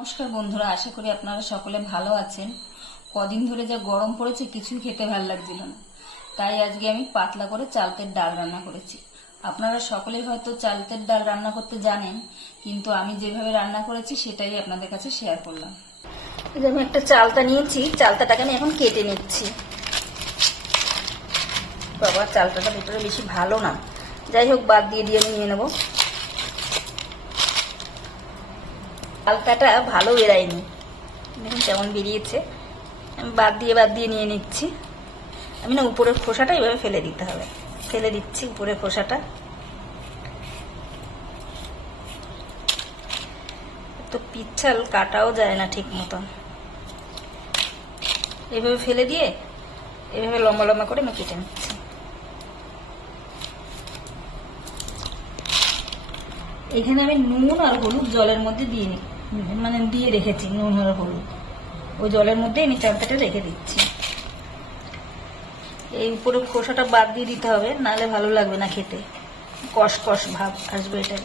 নমস্কার বন্ধুরা, আশা করি আপনারা সকলে ভালো আছেন। কদিন ধরে যা গরম পড়েছে কিছুই খেতে ভালো লাগছিল না, তাই আজকে আমি পাতলা করে চালতের ডাল রান্না করেছি। আপনারা সকলেই হয়তো চালতের ডাল রান্না করতে জানেন, কিন্তু আমি যেভাবে রান্না করেছি সেটাই আপনাদের কাছে শেয়ার করলাম। এই যে আমি একটা চালতা নিয়েছি, চালতাটাকে আমি এখন কেটে নিচ্ছি। বাবা, চালতাটা ভিতরে বেশি ভালো না, যাই হোক বাদ দিয়ে আমি নিয়ে নেবো। চালতাটা ভালো বেরায়নি, দেখুন কেমন বেরিয়েছে। আমি বাদ দিয়ে নিয়ে নিচ্ছি। আমি না উপরের খোসাটা এভাবে ফেলে দিতে হবে, ফেলে দিচ্ছি উপরের খোসাটা। তো পিচ্ছাল কাটাও যায় না ঠিক মতন, এভাবে ফেলে দিয়ে এভাবে লম্বা লম্বা করে আমি কেটে নিচ্ছি। এখানে আমি নুন আর হলুদ জলের মধ্যে দিয়ে রেখেছি। নুন আর হলুদ ওই জলের মধ্যে আমি চালতাটা রেখে দিচ্ছি। এই উপরে খোসাটা বাদ দিয়ে দিতে হবে, নাহলে ভালো লাগবে না খেতে, কষ কষ ভাব আসবে। এটা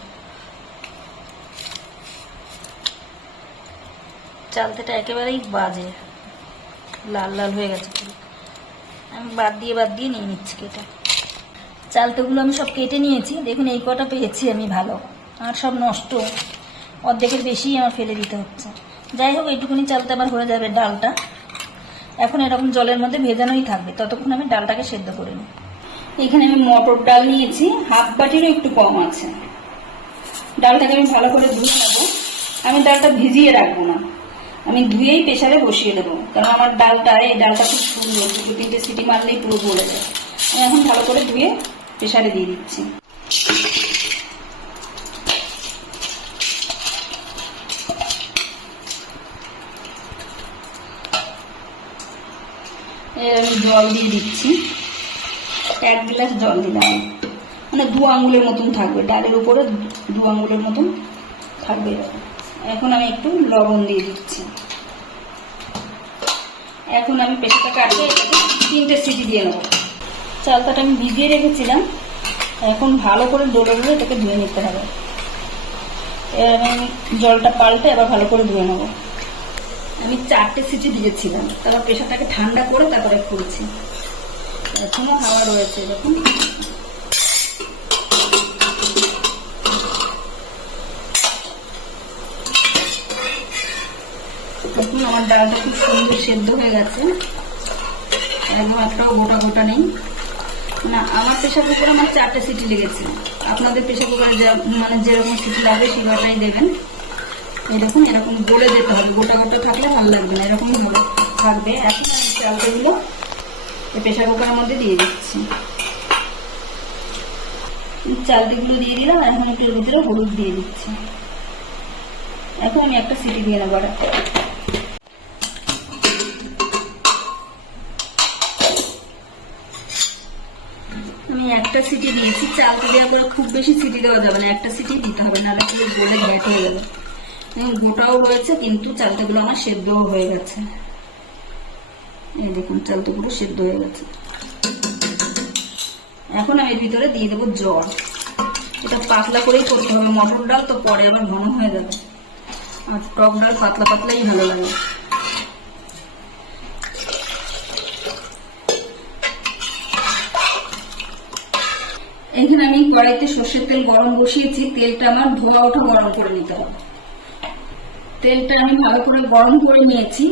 চালতাটা একেবারেই বাজে, লাল লাল হয়ে গেছে। আমি বাদ দিয়ে নিয়ে নিচ্ছি কেটে। চালতাগুলো আমি সব কেটে নিয়েছি, দেখুন এই কটা পেয়েছি আমি ভালো, আর সব নষ্ট, অর্ধেকের বেশি আমার ফেলে দিতে হচ্ছে। যাই হোক, এইটুকুনি চালতে আবার হয়ে যাবে ডালটা। এখন এরকম জলের মধ্যে ভেজানোই থাকবে, ততক্ষণ আমি ডালটাকে সেদ্ধ করে নিই। এখানে আমি মটর ডাল নিয়েছি, হাফ বাটিরও একটু কম আছে। ডালটাকে আমি ভালো করে ধুয়ে নেবো। আমি ডালটা ভিজিয়ে রাখবো না, আমি ধুয়েই প্রেসারে বসিয়ে দেবো, কারণ আমার এই ডালটা খুব সুন্দর, 2-3টে সিটি মারলেই পুরো গলে যায়। আমি এখন ভালো করে ধুয়ে প্রেসারে দিয়ে দিচ্ছি। আমি জল দিয়ে দিচ্ছি, 1 গ্লাস জল দিলাম, মানে 2 আঙ্গুলের মতন থাকবে, ডালের উপরে 2 আঙ্গুলের মতন থাকবে। এখন আমি একটু লবণ দিয়ে দিচ্ছি। এখন আমি প্রেসারটা কাটিয়ে 3টে সিটি দিয়ে নেবো। চালতাটা আমি ভিজিয়ে রেখেছিলাম, এখন ভালো করে ডলে এটাকে ধুয়ে নিতে হবে। এবার আমি জলটা পাল্টে আবার ভালো করে ধুয়ে নেবো। আমি 4টে সিটি দিয়েছিলাম, তারপর প্রেসারটাকে ঠান্ডা করে তারপরে খুলছি। এখনো খাওয়া রয়েছে, দেখুন। দেখুন আমার ডালটা খুব সুন্দর সেদ্ধ হয়ে গেছে, একদম একটাও গোটা গোটা নেই। না, আমার প্রেসার কুকারে আমার 4টে সিটি লেগেছে। আপনাদের প্রেসার কুকারে যেরকম সিটি লাগবে সেভাবেই দেবেন। এরকম গলে যেতে হবে, গোটা গোটা থাকলে ভালো লাগবে না, এরকমই ভালো থাকবে। এখন আমি চালগুলো প্রেসার কুকারের মধ্যে দিয়ে দিচ্ছি। চালগুলো দিয়ে দিলাম, এখন একটু ভিতরে হলুদ দিয়ে দিচ্ছি। এখন আমি একটা সিটি দিয়ে নেবো। আমি একটা সিটি দিয়েছি। চালটা দেওয়ার পরে খুব বেশি সিটি দেওয়া যাবে না, একটা সিটি দিতে হবে, নাহলে পুরো গলে ঘ্যাট হয়ে যাবে। গোটাও হয়েছে, কিন্তু চালতাগুলো আমার সেদ্ধও হয়ে গেছে। এই দেখুন চালতাগুলো সেদ্ধ হয়ে গেছে। এখন আমি এর ভিতরে দিয়ে দেবো জল। এটা পাতলা করেই করতে হবে, মটর ডাল তো পরে আমার ঘন হয়ে যাবে, আর টক ডাল পাতলা পাতলাই ভালো লাগে। এখানে আমি কড়াইতে সর্ষের তেল গরম বসিয়েছি, তেলটা আমার ধোয়া ওঠা গরম করে নিতে হবে। তেলটা আমি ভালো করে গরম করে নিয়েছি,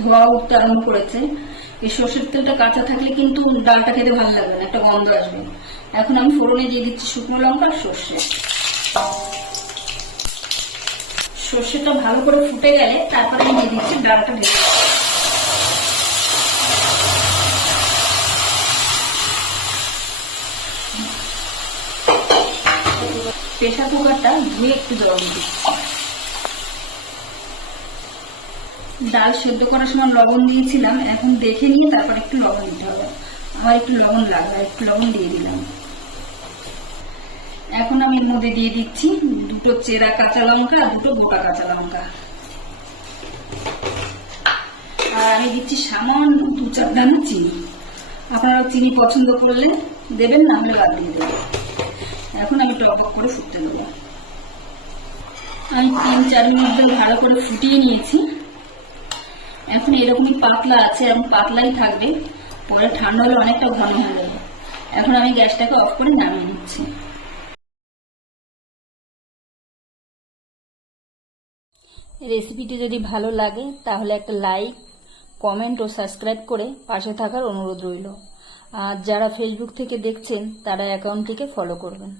ধোয়া উঠতে আরম্ভ করেছে। এই সর্ষের তেলটা কাঁচা থাকলে কিন্তু ডালটা খেতে ভালো লাগবে না, একটা গন্ধ আসবে। এখন আমি ফোড়নে দিয়ে দিচ্ছি শুকনো লঙ্কা আর সর্ষে। সর্ষেটা ভালো করে ফুটে গেলে তারপরে আমি দিয়ে দিচ্ছি ডালটা ঢেলে। প্রেসার কুকারটা ধুয়ে একটু জল দিচ্ছি। ডাল সেদ্ধ করার সময় লবণ দিয়েছিলাম, এখন দেখে নিয়ে তারপর একটু লবণ দিতে হবে। আমার একটু লবণ লাগবে, একটু লবণ দিয়ে দিলাম। এখন আমি এর মধ্যে দিয়ে দিচ্ছি 2টো চেরা কাঁচা লঙ্কা আর 2টো গোটা কাঁচা লঙ্কা, আর আমি দিচ্ছি সামান্য 2-4 দানা চিনি। আপনারা চিনি পছন্দ করলে দেবেন, না হলে বাদ দিয়ে দেবেন। এখন আমি টক করে ফুটতে দেবো। আমি 3-4 মিনিট ধরে ভালো করে ফুটিয়ে নিয়েছি। এখন এরকমই পাতলা আছে, এবং পাতলাই থাকবে, পরে ঠান্ডা হলে অনেকটা ঘন হয়ে যাবে। এখন আমি গ্যাসটাকে অফ করে নামিয়ে নিচ্ছি। রেসিপিটি যদি ভালো লাগে তাহলে একটা লাইক, কমেন্ট ও সাবস্ক্রাইব করে পাশে থাকার অনুরোধ রইল। আর যারা ফেসবুক থেকে দেখছেন তারা অ্যাকাউন্টটিকে ফলো করবেন।